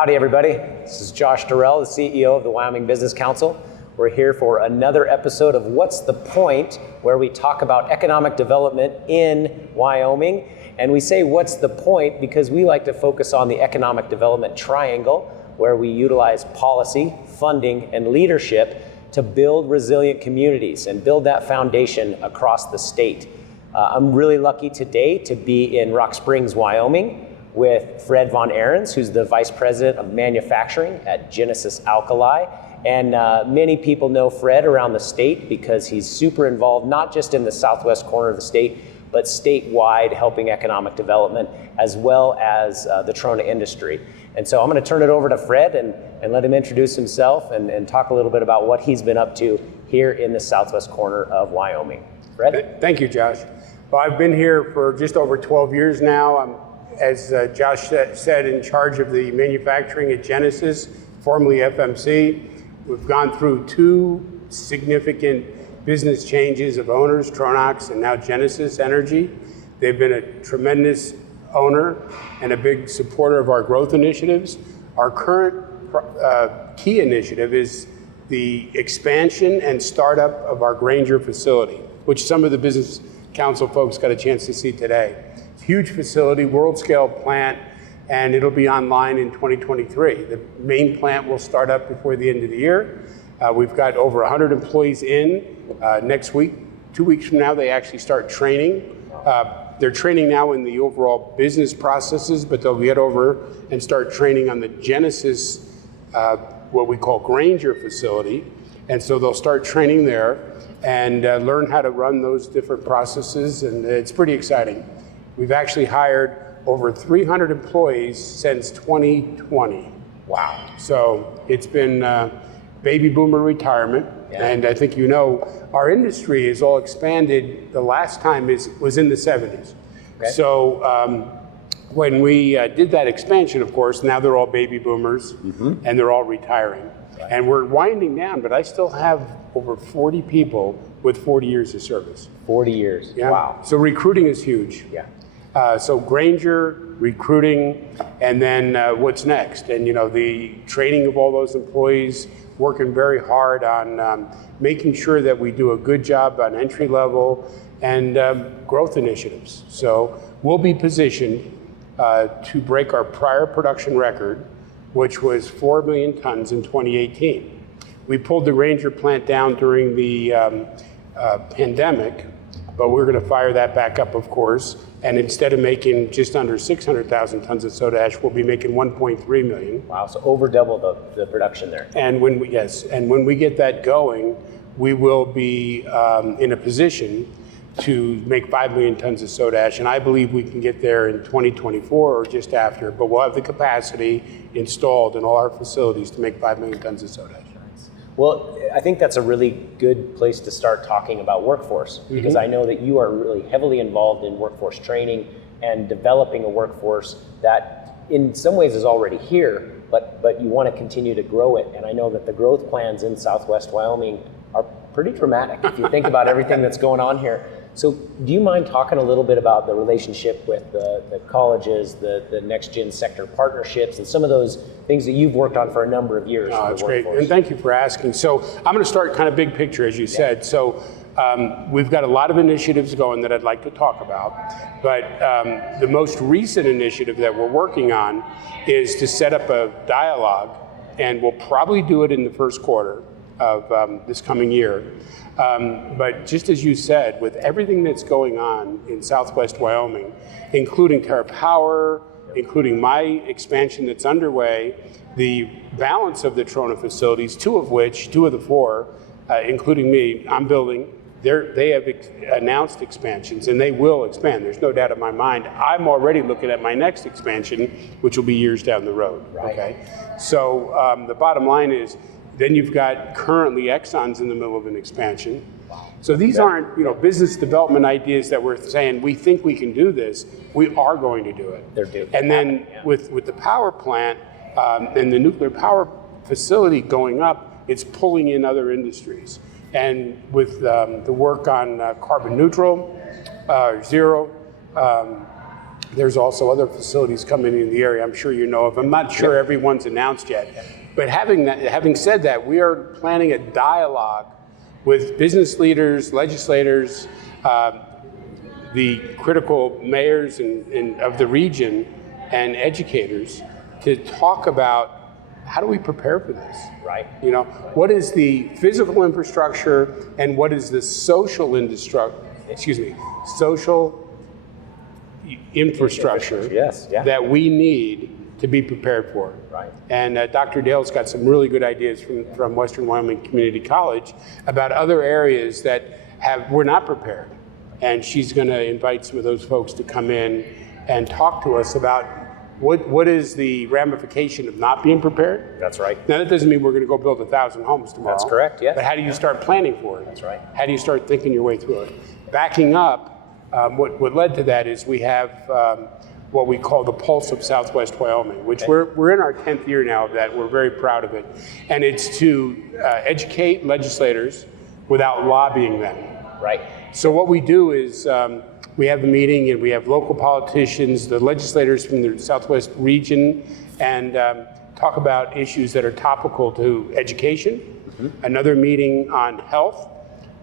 Howdy, everybody. This is Josh Durrell, the CEO of the Wyoming Business Council. We're here for another episode of What's the Point, where we talk about economic development in Wyoming. And we say, what's the point? Because we like to focus on the economic development triangle, where we utilize policy, funding, and leadership to build resilient communities and build that foundation across the state. I'm really lucky today to be in Rock Springs, Wyoming, with Fred von Ahrens, who's the Vice President of Manufacturing at Genesis Alkali. And many people know Fred around the state because he's super involved, not just in the southwest corner of the state, but statewide, helping economic development, as well as the Trona industry. And so I'm going to turn it over to Fred and let him introduce himself and talk a little bit about what he's been up to here in the southwest corner of Wyoming. Fred? Thank you, Josh. Well, I've been here for just over 12 years now. I'm, as Josh said, in charge of the manufacturing at Genesis, formerly FMC. We've gone through two significant business changes of owners, Tronox and now Genesis Energy. They've been a tremendous owner and a big supporter of our growth initiatives. Our current key initiative is the expansion and startup of our Granger facility, which some of the Business Council folks got a chance to see today. Huge facility, world scale plant, and it'll be online in 2023. The main plant will start up before the end of the year. We've got over 100 employees in. Next week, 2 weeks from now, they actually start training. They're training now in the overall business processes, but they'll get over and start training on the Genesis, what we call Granger facility. And so they'll start training there and learn how to run those different processes, and it's pretty exciting. We've actually hired over 300 employees since 2020. Wow. So it's been baby boomer retirement. Yeah. And I think you know, our industry is all expanded. The last time was in the 70s. Okay. So when we did that expansion, of course, now they're all baby boomers and they're all retiring. Right. And we're winding down, but I still have over 40 people with 40 years of service. 40 years, yeah. Wow. So recruiting is huge. Yeah. So Granger, recruiting, and then what's next? And you know, the training of all those employees, working very hard on making sure that we do a good job on entry level and growth initiatives. So we'll be positioned to break our prior production record, which was 4 million tons in 2018. We pulled the Granger plant down during the pandemic, but we're going to fire that back up, of course. And instead of making just under 600,000 tons of soda ash, we'll be making 1.3 million. Wow, so over double the production there. And when we get that going, we will be in a position to make 5 million tons of soda ash. And I believe we can get there in 2024 or just after, but we'll have the capacity installed in all our facilities to make 5 million tons of soda ash. Well, I think that's a really good place to start talking about workforce, because I know that you are really heavily involved in workforce training and developing a workforce that in some ways is already here, but you want to continue to grow it. And I know that the growth plans in Southwest Wyoming are pretty dramatic if you think about everything that's going on here. So do you mind talking a little bit about the relationship with the colleges, the next gen sector partnerships, and some of those things that you've worked on for a number of years? That's great, and thank you for asking. So I'm going to start kind of big picture, as you said. So we've got a lot of initiatives going that I'd like to talk about, but the most recent initiative that we're working on is to set up a dialogue, and we'll probably do it in the first quarter of this coming year. But just as you said, with everything that's going on in Southwest Wyoming, including TerraPower, including my expansion that's underway, the balance of the Trona facilities, two of the four, including me, I'm building, they have announced expansions, and they will expand. There's no doubt in my mind. I'm already looking at my next expansion, which will be years down the road. Right. Okay. So the bottom line is, then you've got currently Exxon's in the middle of an expansion. So these aren't, business development ideas that we're saying we think we can do this. We are going to do it. They're doing it. And then with the power plant and the nuclear power facility going up, it's pulling in other industries. And with the work on carbon neutral, zero, There's also other facilities coming in the area I'm sure you know of. I'm not sure everyone's announced yet. But having said that, we are planning a dialogue with business leaders, legislators, the critical mayors of the region, and educators to talk about how do we prepare for this? Right. You know, what is the physical infrastructure and what is the social infrastructure Yes, yeah. that we need to be prepared for. Right. And Dr. Dale's got some really good ideas from Western Wyoming Community College about other areas that we're not prepared. And she's going to invite some of those folks to come in and talk to us about what is the ramification of not being prepared. That's right. Now, that doesn't mean we're going to go build 1,000 homes tomorrow. That's correct, yes. But how do you start planning for it? That's right. How do you start thinking your way through it? Backing up, what led to that is we have what we call the Pulse of Southwest Wyoming, which we're in our 10th year now of that. We're very proud of it. And it's to educate legislators without lobbying them. Right. So what we do is we have a meeting and we have local politicians, the legislators from the Southwest region, and talk about issues that are topical to education, another meeting on health,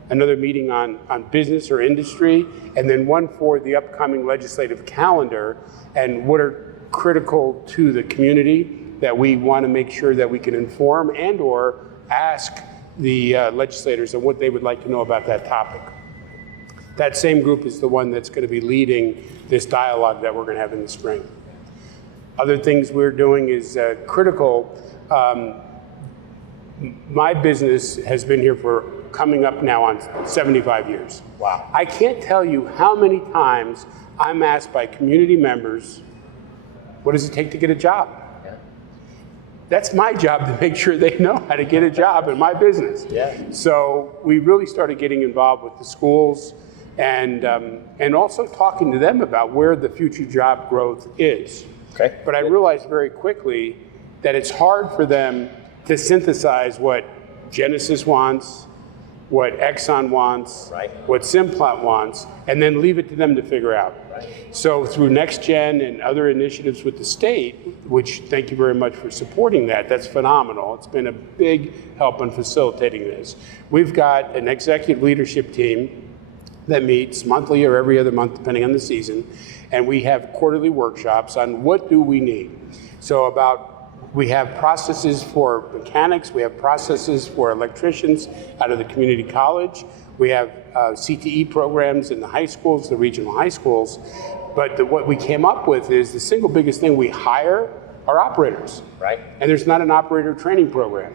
another meeting on business or industry, and then one for the upcoming legislative calendar and what are critical to the community that we want to make sure that we can inform and or ask the legislators on what they would like to know about that topic. That same group is the one that's going to be leading this dialogue that we're going to have in the spring. Other things we're doing is critical. My business has been here for coming up now on 75 years. Wow. I can't tell you how many times I'm asked by community members, what does it take to get a job? Yeah. That's my job to make sure they know how to get a job in my business. Yeah. So we really started getting involved with the schools and also talking to them about where the future job growth is. Okay. But I realized very quickly that it's hard for them to synthesize what Genesis wants, what Exxon wants, Right. what Simplot wants, and then leave it to them to figure out. Right. So through NextGen and other initiatives with the state, which thank you very much for supporting that, that's phenomenal. It's been a big help in facilitating this. We've got an executive leadership team that meets monthly or every other month, depending on the season, and we have quarterly workshops on what do we need. So we have processes for mechanics, we have processes for electricians out of the community college, we have CTE programs in the high schools, the regional high schools, but what we came up with is the single biggest thing we hire are operators. Right. And there's not an operator training program.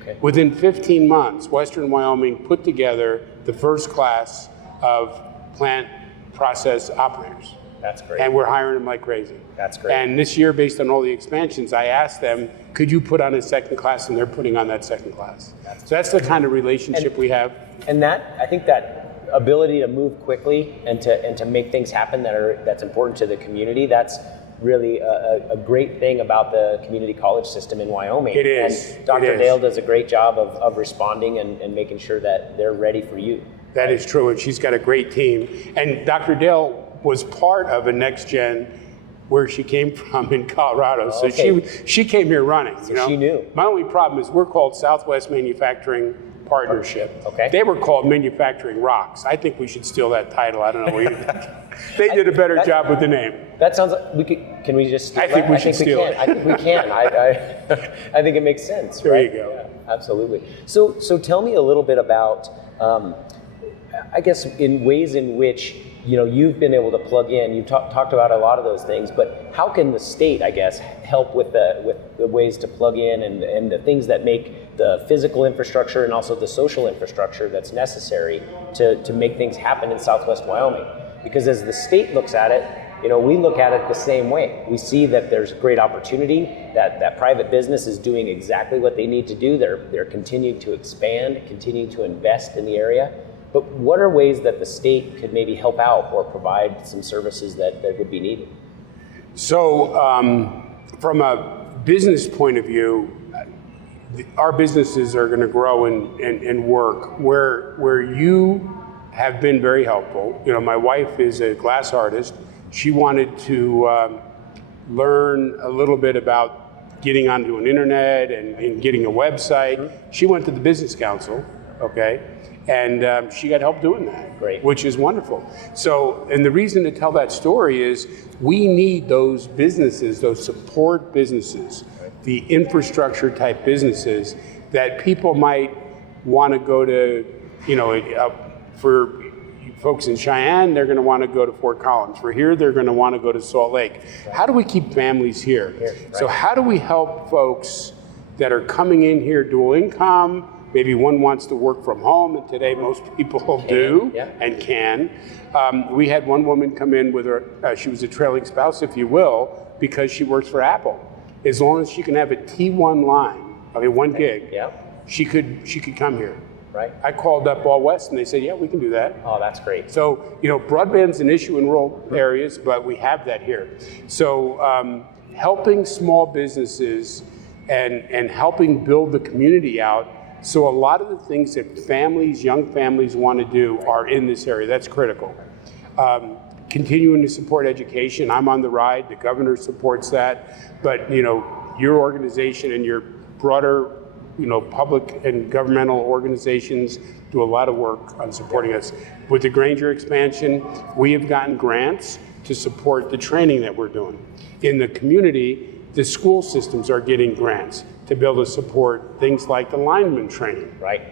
Okay. Within 15 months, Western Wyoming put together the first class of plant process operators. That's great. And we're hiring them like crazy. That's great. And this year, based on all the expansions, I asked them, could you put on a second class? And they're putting on that second class. So that's the kind of relationship we have. And that, I think that ability to move quickly and to make things happen that's important to the community, that's really a great thing about the community college system in Wyoming. It is. And Dr. Dale does a great job of responding and making sure that they're ready for you. That is true, and she's got a great team. And Dr. Dale was part of a NextGen where she came from in Colorado. So she came here running. So she knew. My only problem is we're called Southwest Manufacturing Partnership. Okay. They were called Manufacturing Rocks. I think we should steal that title. I don't know what you think. They did a better job with the name. That sounds like can we just steal I think that? we should steal it. I think we can. I think it makes sense. There right? you go. Yeah, absolutely. So tell me a little bit about, I guess, in ways in which you've been able to plug in. You've talked about a lot of those things, but how can the state, I guess, help with the ways to plug in and the things that make the physical infrastructure and also the social infrastructure that's necessary to make things happen in Southwest Wyoming? Because as the state looks at it, we look at it the same way. We see that there's great opportunity, that private business is doing exactly what they need to do. They're continuing to expand, continuing to invest in the area. But what are ways that the state could maybe help out or provide some services that would be needed? So from a business point of view, our businesses are going to grow and work where you have been very helpful. My wife is a glass artist. She wanted to learn a little bit about getting onto an internet and getting a website. She went to the Business Council, okay? And she got help doing that, Great. Which is wonderful. So, and the reason to tell that story is we need those businesses, those support businesses, the infrastructure type businesses that people might want to go to, for folks in Cheyenne, they're going to want to go to Fort Collins. For here, they're going to want to go to Salt Lake. Right. How do we keep families here? Right. So how do we help folks that are coming in here dual income? Maybe one wants to work from home, and today most people do and can. We had one woman come in with her, she was a trailing spouse, if you will, because she works for Apple. As long as she can have a T1 line, one gig, she could come here. Right. I called up All West and they said, yeah, we can do that. Oh, that's great. So, broadband's an issue in rural areas, but we have that here. So helping small businesses and helping build the community out. So a lot of the things that young families want to do are in this area. That's critical. Continuing to support education. I'm on the ride. The governor supports that. But, your organization and your broader public and governmental organizations do a lot of work on supporting us. With the Granger expansion, we have gotten grants to support the training that we're doing. In the community, the school systems are getting grants to be able to support things like the lineman training. Right.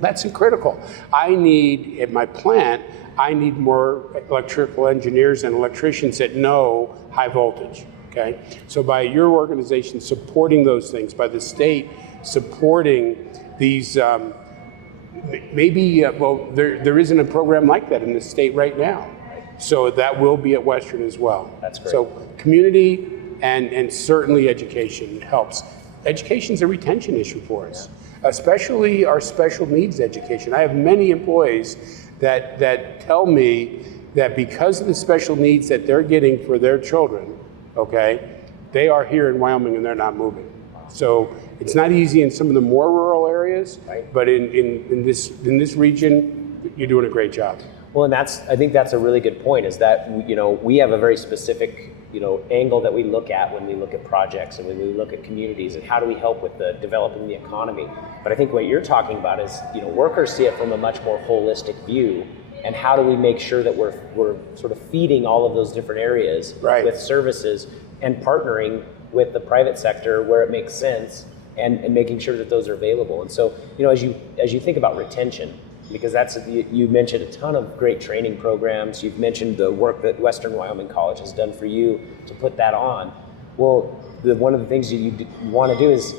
That's critical. At my plant, I need more electrical engineers and electricians that know high voltage. Okay? So by your organization supporting those things, by the state supporting these, there isn't a program like that in the state right now. So that will be at Western as well. That's great. So community and certainly education helps. Education's a retention issue for us, especially our special needs education. I have many employees that tell me that because of the special needs that they're getting for their children, okay, they are here in Wyoming and they're not moving. So it's not easy in some of the more rural areas, right. But in this region, you're doing a great job. Well, and I think that's a really good point, is that, we have a very specific, angle that we look at when we look at projects and when we look at communities and how do we help with developing the economy. But I think what you're talking about is, workers see it from a much more holistic view, and how do we make sure that we're sort of feeding all of those different areas right. with services and partnering with the private sector where it makes sense and making sure that those are available. And so, as you think about retention, because you mentioned a ton of great training programs. You've mentioned the work that Western Wyoming College has done for you to put that on. Well, one of the things you want to do is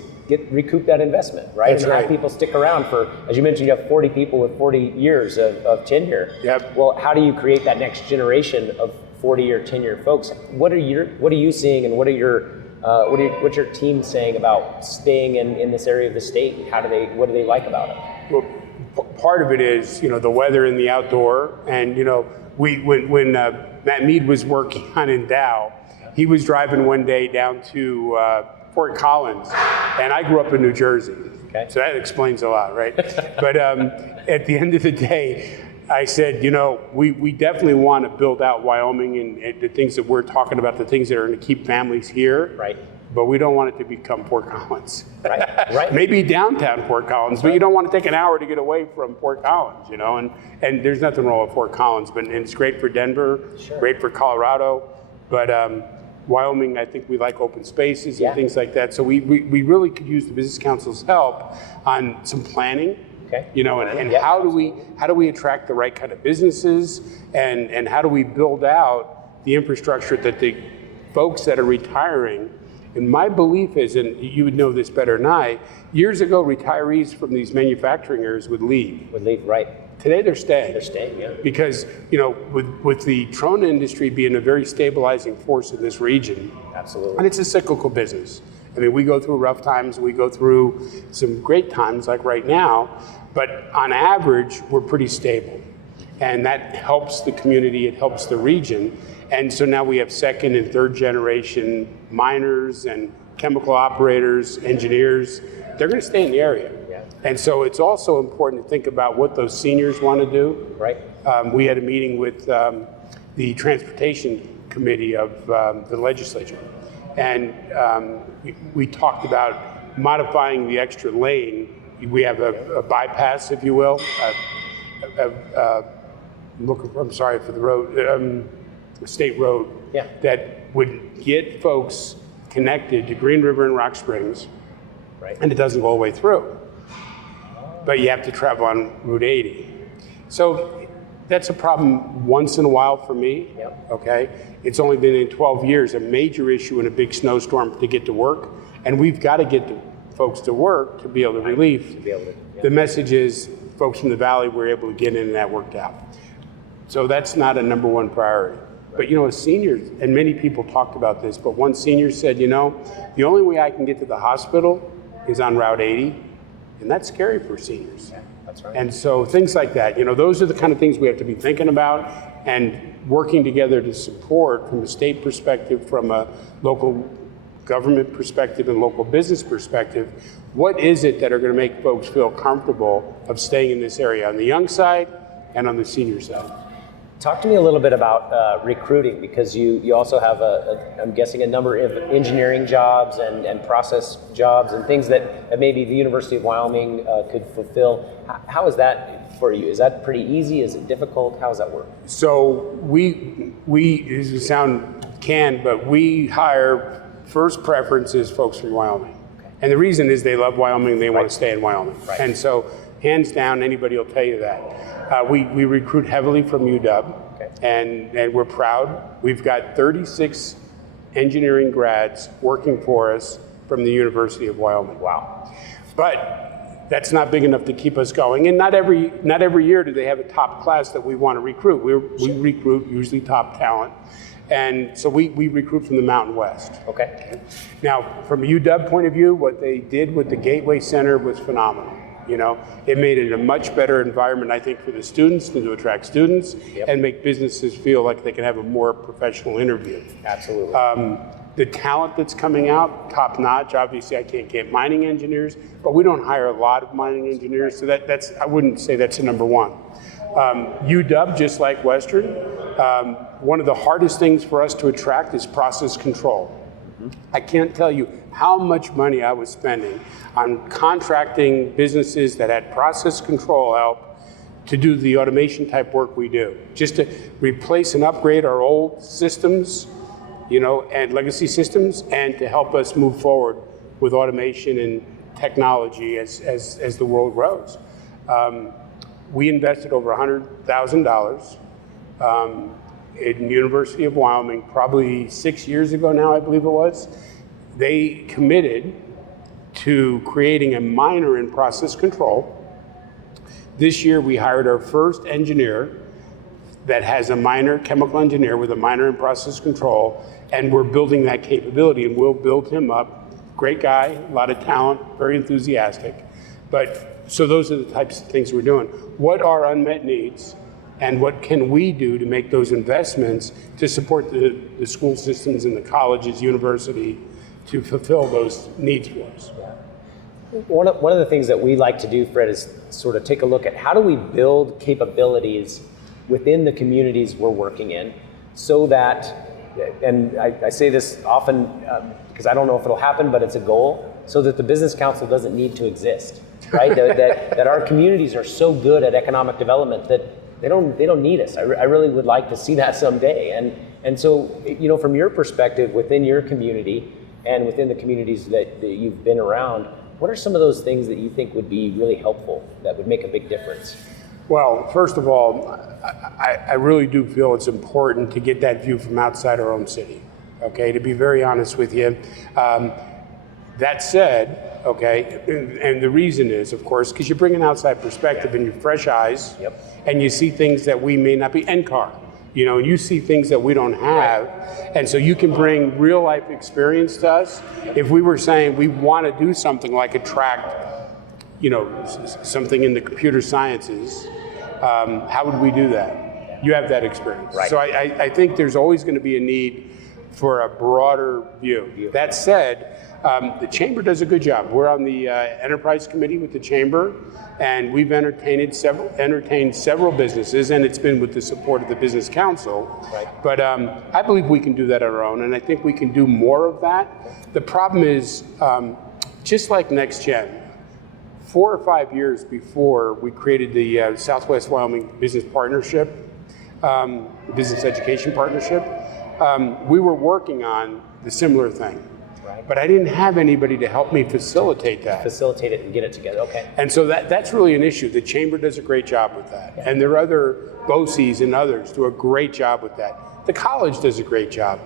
recoup that investment, right? That's and right. Have people stick around for, as you mentioned, you have 40 people with 40 years of tenure. Yep. Well, how do you create that next generation of 40-year tenure folks? What are you seeing, and what's your team saying about staying in this area of the state? And what do they like about it? Well, part of it is, the weather and the outdoor. And, when Matt Mead was working on Endow, he was driving one day down to Fort Collins, and I grew up in New Jersey. Okay. So that explains a lot, right? But at the end of the day, I said, we definitely want to build out Wyoming and the things that we're talking about, the things that are going to keep families here. Right. But we don't want it to become Fort Collins. Right. Maybe downtown Fort Collins, but you don't want to take an hour to get away from Fort Collins, and there's nothing wrong with Fort Collins, but it's great for Denver, sure. Great for Colorado, but Wyoming, I think we like open spaces and things like that. So we really could use the Business Council's help on some planning. Okay. And how do we attract the right kind of businesses, and how do we build out the infrastructure that the folks that are retiring. And my belief is, and you would know this better than I, years ago retirees from these manufacturing areas would leave. Right. Today they're staying. They're staying, yeah. Because, with the Trona industry being a very stabilizing force in this region. Absolutely. And it's a cyclical business. I mean, we go through rough times, we go through some great times like right now, but on average, we're pretty stable. And that helps the community, it helps the region. And so now we have second and third generation miners and chemical operators, engineers. They're going to stay in the area. Yeah. And so it's also important to think about what those seniors want to do. Right. We had a meeting with the transportation committee of the legislature. And we talked about modifying the extra lane. We have a bypass, if you will. I'm sorry for the road, state road, that would get folks connected to Green River and Rock Springs, and it doesn't go all the way through. But you have to travel on Route 80. So that's a problem once in a while for me, okay? It's only been in 12 years, a major issue in a big snowstorm to get to work, and we've got to get the folks to work to be able to relieve. The message is folks from the valley were able to get in and that worked out. So that's not a number one priority. But you know, as seniors, and many people talked about this, but one senior said, you know, the only way I can get to the hospital is on Route 80, and that's scary for seniors. Yeah, that's right. And so things like that, you know, those are the kind of things we have to be thinking about and working together to support from a state perspective, from a local government perspective and local business perspective. What is it that are going to make folks feel comfortable of staying in this area on the young side and on the senior side? Talk to me a little bit about recruiting, because you also have I'm guessing a number of engineering jobs and process jobs and things that maybe the University of Wyoming could fulfill. How is that for you? Is that pretty easy? Is it difficult? How does that work? So we this will sound canned, but we hire, first preference is folks from Wyoming. Okay. And the reason is they love Wyoming and they want to stay in Wyoming. Right. And so hands down, anybody will tell you that. We recruit heavily from UW, and we're proud. We've got 36 engineering grads working for us from the University of Wyoming. Wow. But that's not big enough to keep us going. And not every year do they have a top class that we want to recruit. We recruit usually top talent. And so we recruit from the Mountain West. Okay. Now, from a UW point of view, what they did with the Gateway Center was phenomenal. You know, it made it a much better environment, I think, for the students to attract students and make businesses feel like they can have a more professional interview. Absolutely. The talent that's coming out, top notch. Obviously, I can't get mining engineers, but we don't hire a lot of mining engineers, so that's I wouldn't say that's a number one. UW, just like Western, one of the hardest things for us to attract is process control. I can't tell you how much money I was spending on contracting businesses that had process control help to do the automation type work we do, just to replace and upgrade our old systems, you know, and legacy systems, and to help us move forward with automation and technology as the world grows. We invested over $100,000 in the University of Wyoming, probably 6 years ago now, I believe it was. They committed to creating a minor in process control. This year we hired our first engineer that has a minor, chemical engineer with a minor in process control, and we're building that capability, and we'll build him up. Great guy, a lot of talent, very enthusiastic. But so those are the types of things we're doing. What are unmet needs? And what can we do to make those investments to support the school systems and the colleges, university, to fulfill those needs for us? One of the things that we like to do, Fred, is sort of take a look at how do we build capabilities within the communities we're working in, so that, and I say this often because I don't know if it'll happen, but it's a goal, so that the Business Council doesn't need to exist, right? that our communities are so good at economic development that they don't need us. I really would like to see that someday. And so, you know, from your perspective within your community and within the communities that you've been around, what are some of those things that you think would be really helpful, that would make a big difference? Well, first of all, I really do feel it's important to get that view from outside our own city, okay, to be very honest with you. That said, okay, and the reason is, of course, because you bring an outside perspective and your fresh eyes, and you see things that we may not be, NCAR, you know, you see things that we don't have, and so you can bring real life experience to us. If we were saying we want to do something like attract, you know, something in the computer sciences, how would we do that? You have that experience. Right. So I think there's always going to be a need for a broader view. That said, the Chamber does a good job. We're on the Enterprise Committee with the Chamber, and we've entertained several businesses, and it's been with the support of the Business Council. Right. But I believe we can do that on our own, and I think we can do more of that. The problem is, just like NextGen, 4 or 5 years before we created the Southwest Wyoming Business Partnership, Business Education Partnership, we were working on the similar thing. Right. But I didn't have anybody to help me facilitate that. Facilitate it and get it together. Okay. And so that's really an issue. The Chamber does a great job with that. Yeah. And there are other BOCES and others do a great job with that. The college does a great job.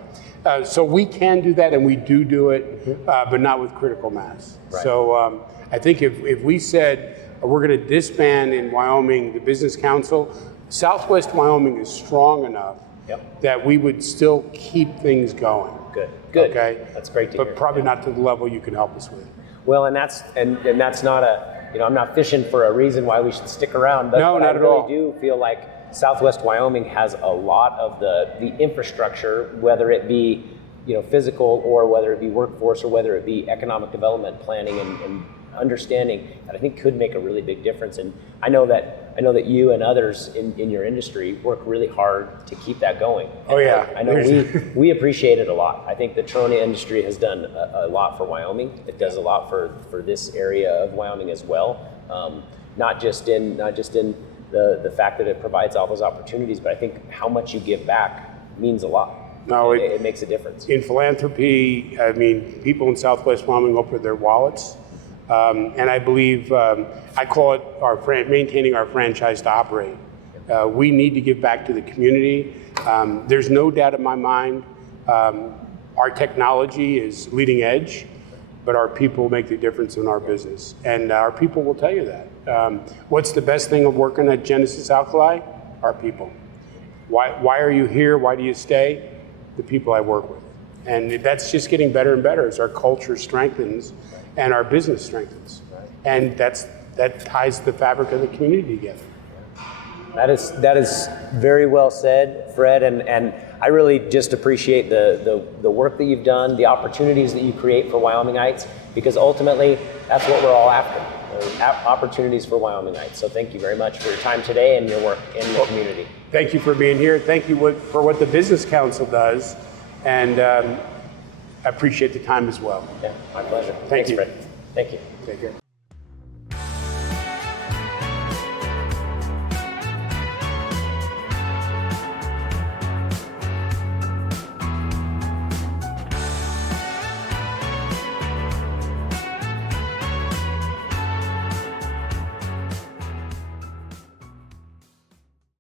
So we can do that, and we do it, but not with critical mass. Right. So I think if we said we're going to disband in Wyoming the Business Council, Southwest Wyoming is strong enough that we would still keep things going. Good. Okay. That's great to hear. But probably not to the level you can help us with. Well, and that's not I'm not fishing for a reason why we should stick around, but, No, not I at all. really do feel like Southwest Wyoming has a lot of the infrastructure, whether it be physical or whether it be workforce or whether it be economic development planning and understanding that I think could make a really big difference. And I know that you and others in your industry work really hard to keep that going. Oh yeah, I know we appreciate it a lot. I think the trona industry has done a lot for Wyoming. It does a lot for this area of Wyoming as well. Not just in the fact that it provides all those opportunities, but I think how much you give back means a lot. No, it makes a difference. In philanthropy, I mean, people in Southwest Wyoming open their wallets. And I believe, I call it maintaining our franchise to operate. We need to give back to the community. There's no doubt in my mind, our technology is leading edge, but our people make the difference in our business. And our people will tell you that. What's the best thing of working at Genesis Alkali? Our people. Why are you here? Why do you stay? The people I work with. And that's just getting better and better as our culture strengthens and our business strengthens. And that ties the fabric of the community together. That is very well said, Fred, and I really just appreciate the work that you've done, the opportunities that you create for Wyomingites, because ultimately that's what we're all after, opportunities for Wyomingites. So thank you very much for your time today and your work in the community. Thank you for being here. Thank you for what the Business Council does, and I appreciate the time as well. Yeah, my pleasure. Thank Thanks, you. Fred. Thank you. Take care.